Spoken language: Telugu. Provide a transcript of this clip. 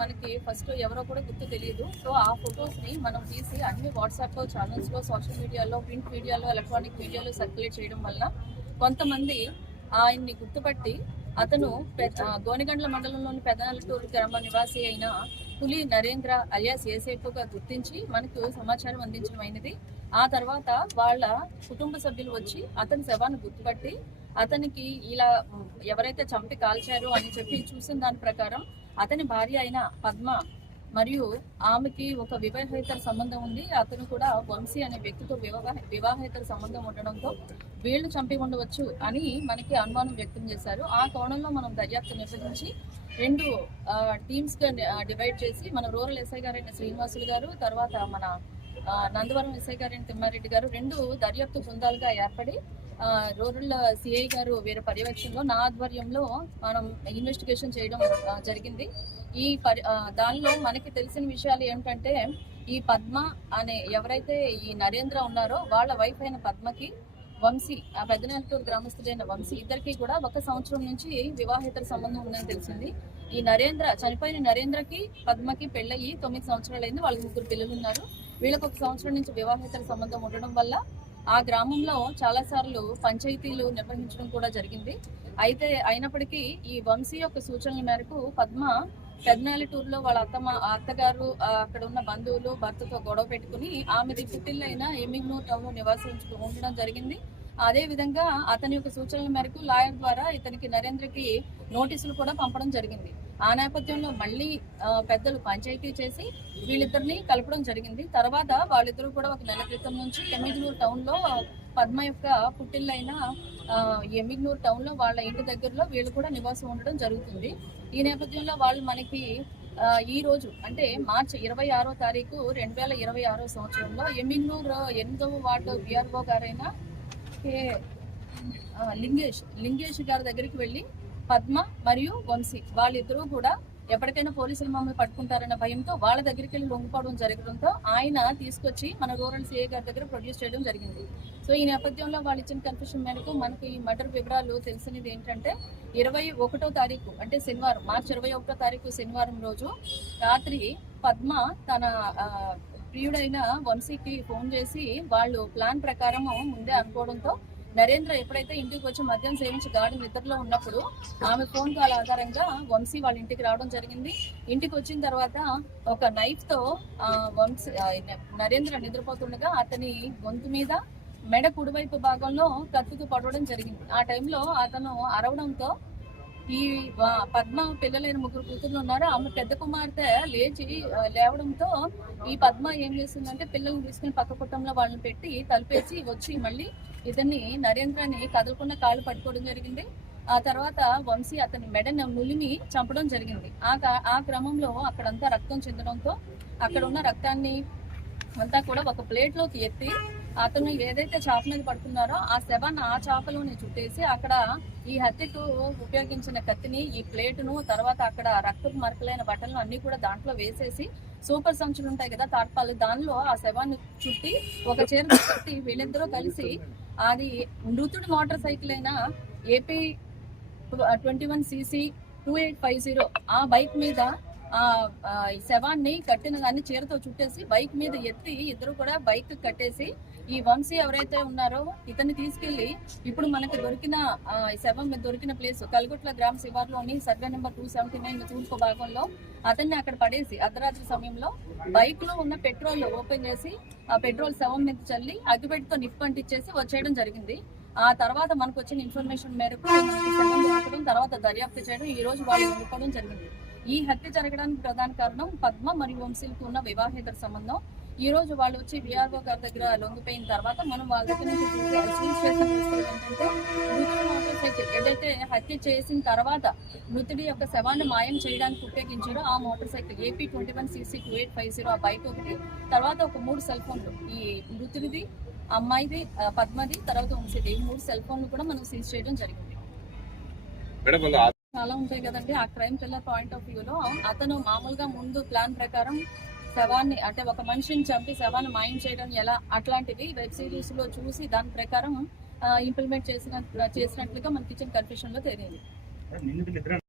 మనకి ఫస్ట్ ఎవరో కూడా గుర్తు తెలియదు. సో ఆ ఫొటోస్ ని మనం తీసి అన్ని వాట్సాప్ ఛానల్స్ లో, సోషల్ మీడియాలో, ప్రింట్ మీడియాలో, ఎలక్ట్రానిక్ మీడియాలో సర్క్యులేట్ చేయడం వల్ల కొంతమంది ఆయన్ని గుర్తుపట్టి అతను గోనిగండ్ల మండలంలోని పెదనల్లటూరు గ్రామ నివాసి అయిన పులి నరేంద్ర అలియాస్ ఏసేటుగా గుర్తించి మనకు సమాచారం అందించడం అయినది. ఆ తర్వాత వాళ్ళ కుటుంబ సభ్యులు వచ్చి అతని శవాన్ని గుర్తుపట్టి అతనికి ఇలా ఎవరైతే చంపి కాల్చారో అని చెప్పి చూసిన దాని ప్రకారం అతని భార్య అయిన పద్మ మరియు ఆమెకి ఒక వివాహేతర సంబంధం ఉంది. అతను కూడా వంశీ అనే వ్యక్తితో వివాహేతర సంబంధం ఉండడంతో వీళ్ళు చంపి ఉండవచ్చు అని మనకి అనుమానం వ్యక్తం చేశారు. ఆ కోణంలో మనం దర్యాప్తు నిర్వహించి 2 టీమ్స్ గా డివైడ్ చేసి మన రూరల్ ఎస్ఐ గారైన శ్రీనివాసులు గారు, తర్వాత మన నందవరం ఎస్ఐ గారైన తిమ్మారెడ్డి గారు 2 దర్యాప్తు బృందాలుగా ఏర్పడి రూరల్ సిఐ గారు వీరి పర్యవేక్షణలో నా ఆధ్వర్యంలో మనం ఇన్వెస్టిగేషన్ చేయడం జరిగింది. దానిలో మనకి తెలిసిన విషయాలు ఏంటంటే, ఈ పద్మ అనే ఎవరైతే ఈ నరేంద్ర ఉన్నారో వాళ్ళ వైఫ్ అయిన పద్మకి వంశీ, ఆ పెదనల్లటూరు గ్రామస్తుడైన వంశీ ఇద్దరికి కూడా 1 సంవత్సరం నుంచి వివాహేతర సంబంధం ఉందని తెలిసింది. ఈ చనిపోయిన నరేంద్రకి పద్మకి పెళ్ళయి 9 సంవత్సరాలైంది. వాళ్ళకి 3 పిల్లలు ఉన్నారు. వీళ్ళకి 1 సంవత్సరం నుంచి వివాహేతర సంబంధం ఉండడం వల్ల ఆ గ్రామంలో చాలా సార్లు పంచాయతీలు నిర్వహించడం కూడా జరిగింది. అయినప్పటికీ ఈ వంశీ యొక్క సూచనల మేరకు పద్మ పెదనల్లటూరులో వాళ్ళ అత్తగారు, అక్కడ ఉన్న బంధువులు, భర్తతో గొడవ పెట్టుకుని ఆమెది పుట్టిల్లైన ఎమ్మిగ్నూర్ టౌన్ లో ఉండడం జరిగింది. అదే విధంగా అతని యొక్క సూచనల మేరకు లాయర్ ద్వారా ఇతనికి నరేంద్రకి నోటీసులు కూడా పంపడం జరిగింది. ఆ నేపథ్యంలో మళ్ళీ పెద్దలు పంచాయతీ చేసి వీళ్ళిద్దరిని కలపడం జరిగింది. తర్వాత వాళ్ళిద్దరూ కూడా 1 నెల క్రితం నుంచి ఎమ్మిగ్నూర్ టౌన్ లో పద్మ యొక్క పుట్టిల్లైన ఎమ్మిగ్నూర్ టౌన్ లో వాళ్ళ ఇంటి దగ్గరలో వీళ్ళు కూడా నివాసం ఉండడం జరుగుతుంది. ఈ నేపథ్యంలో వాళ్ళు మనకి ఈ రోజు అంటే మార్చి 26వ తారీఖు 2026 సంవత్సరంలో ఎమ్మిగ్నూర్ 8వ వార్డు విఆర్ఓ గారైన లింగేష్ గారి దగ్గరికి వెళ్ళి పద్మ మరియు వంశీ వాళ్ళిద్దరూ కూడా ఎప్పటికైనా పోలీసులు మమ్మల్ని పట్టుకుంటారన్న భయంతో వాళ్ళ దగ్గరికి వెళ్ళి లొంగిపోవడం జరగడంతో ఆయన తీసుకొచ్చి మన రూరల్ సిఐ గారి దగ్గర ప్రొడ్యూస్ చేయడం జరిగింది. సో ఈ నేపథ్యంలో వాళ్ళు ఇచ్చిన కన్ఫ్యూషన్ మేరకు మనకు ఈ మర్డర్ వివరాలు తెలిసినది ఏంటంటే 21వ తారీఖు అంటే శనివారం, మార్చి 21వ తారీఖు శనివారం రోజు రాత్రి పద్మ తన ప్రియుడైన వంశీకి ఫోన్ చేసి వాళ్ళు ప్లాన్ ప్రకారం ముందే అనుకోవడంతో నరేంద్ర ఎప్పుడైతే ఇంటికి వచ్చి మద్యం సేవించి గాఢ నిద్రలో ఉన్నప్పుడు ఆమె ఫోన్ కాల్ ఆధారంగా వంశీ వాళ్ళ ఇంటికి రావడం జరిగింది. ఇంటికి వచ్చిన తర్వాత ఒక నైఫ్ తో నరేంద్ర నిద్రపోతుండగా అతని గొంతు మీద మెడ కుడివైపు భాగంలో కత్తితో పడవడం జరిగింది. ఆ టైంలో అతను అరవడంతో ఈ పద్మ పిల్లలైన 3 కూతుర్లు ఉన్నారు. ఆమె పెద్ద కుమార్తె లేవడంతో ఈ పద్మ ఏం చేసిందంటే పిల్లల్ని తీసుకుని పక్క కుటుంబంలో వాళ్ళని పెట్టి తలుపేసి వచ్చి మళ్ళీ ఇతన్ని నరేంద్రని కదలకుండా కాళ్ళు పట్టుకోవడం జరిగింది. ఆ తర్వాత వంశీ అతని మెడను నులిమి చంపడం జరిగింది. ఆ క్రమంలో అక్కడంతా రక్తం చెందడంతో అక్కడ ఉన్న రక్తాన్ని అంతా కూడా ఒక ప్లేట్ లోకి ఎత్తి అతను ఏదైతే చాప మీద పడుతున్నారో ఆ శవాన్ని ఆ చాపలోనే చుట్టేసి అక్కడ ఈ హత్యకు ఉపయోగించిన కత్తిని, ఈ ప్లేటును, తర్వాత అక్కడ రక్తపు మరకలైన బట్టలను అన్ని కూడా దాంట్లో వేసేసి సూపర్ సంచులు ఉంటాయి కదా తాట్పాలు, దానిలో ఆ శవాన్ని చుట్టి ఒక చీర కట్టి వీళ్ళిద్దరూ కలిసి అది మృతుడి మోటార్ సైకిల్ అయిన AP 21cc 2850 ఆ బైక్ మీద శవాన్ని కట్టిన దాన్ని చీరతో చుట్టేసి బైక్ మీద ఎత్తి ఇద్దరు కూడా బైక్ కట్టేసి ఈ వంశీ ఎవరైతే ఉన్నారో ఇతన్ని తీసుకెళ్లి ఇప్పుడు మనకి దొరికిన శవం మీద దొరికిన ప్లేస్ కల్గుట్ల గ్రామ శివార్లోని సర్వే నెంబర్ 279 తూర్పు భాగంలో అతన్ని అక్కడ పడేసి అర్ధరాత్రి సమయంలో బైక్ లో ఉన్న పెట్రోల్ ఓపెన్ చేసి ఆ పెట్రోల్ శవం మీద చల్లి అగ్గిపెట్టితో నిప్పు అంటించేసి వచ్చేయడం జరిగింది. ఆ తర్వాత మనకు వచ్చిన ఇన్ఫర్మేషన్ మేరకు తర్వాత దర్యాప్తు చేయడం, ఈ రోజు వాళ్ళు ఉండిపోవడం జరిగింది. ఈ హత్య జరగడానికి ప్రధాన కారణం పద్మ మరియు వంశీలకు ఉన్న వివాహేతర సంబంధం. ఈ రోజు వాళ్ళు వచ్చి విఆర్ఓ గారి దగ్గర లొంగిపోయిన తర్వాత మనం వాళ్ళ దగ్గర నుంచి ఏంటంటే మృతుడి మోటార్ సైకిల్ ఏదైతే హత్య చేసిన తర్వాత మృతుడి యొక్క శవాన్ని మాయం చేయడానికి ఉపయోగించారో ఆ మోటార్ సైకిల్ AP 21cc 2850 ఆ బైక్ ఒకటి, తర్వాత ఒక 3 సెల్ ఫోన్లు, ఈ మృతుడిది, అమ్మాయిది, పద్మది, తర్వాత వంశీది, 3 సెల్ ఫోన్లు కూడా మనం సీజ్ చేయడం జరిగింది. చాలా ఉంటాయి కదండి. ఆ క్రైమ్ థ్రిల్లర్ పాయింట్ ఆఫ్ వ్యూలో అతను మామూలుగా ముందు ప్లాన్ ప్రకారం శవాన్ని అంటే ఒక మనిషిని చంపి శవాన్ని మాయం చేయడం ఎలా అట్లాంటివి వెబ్ సిరీస్ లో చూసి దాని ప్రకారం ఇంప్లిమెంట్ చేసినట్లుగా మన కిచెన్ కన్ఫెషన్ లో తెలియదు.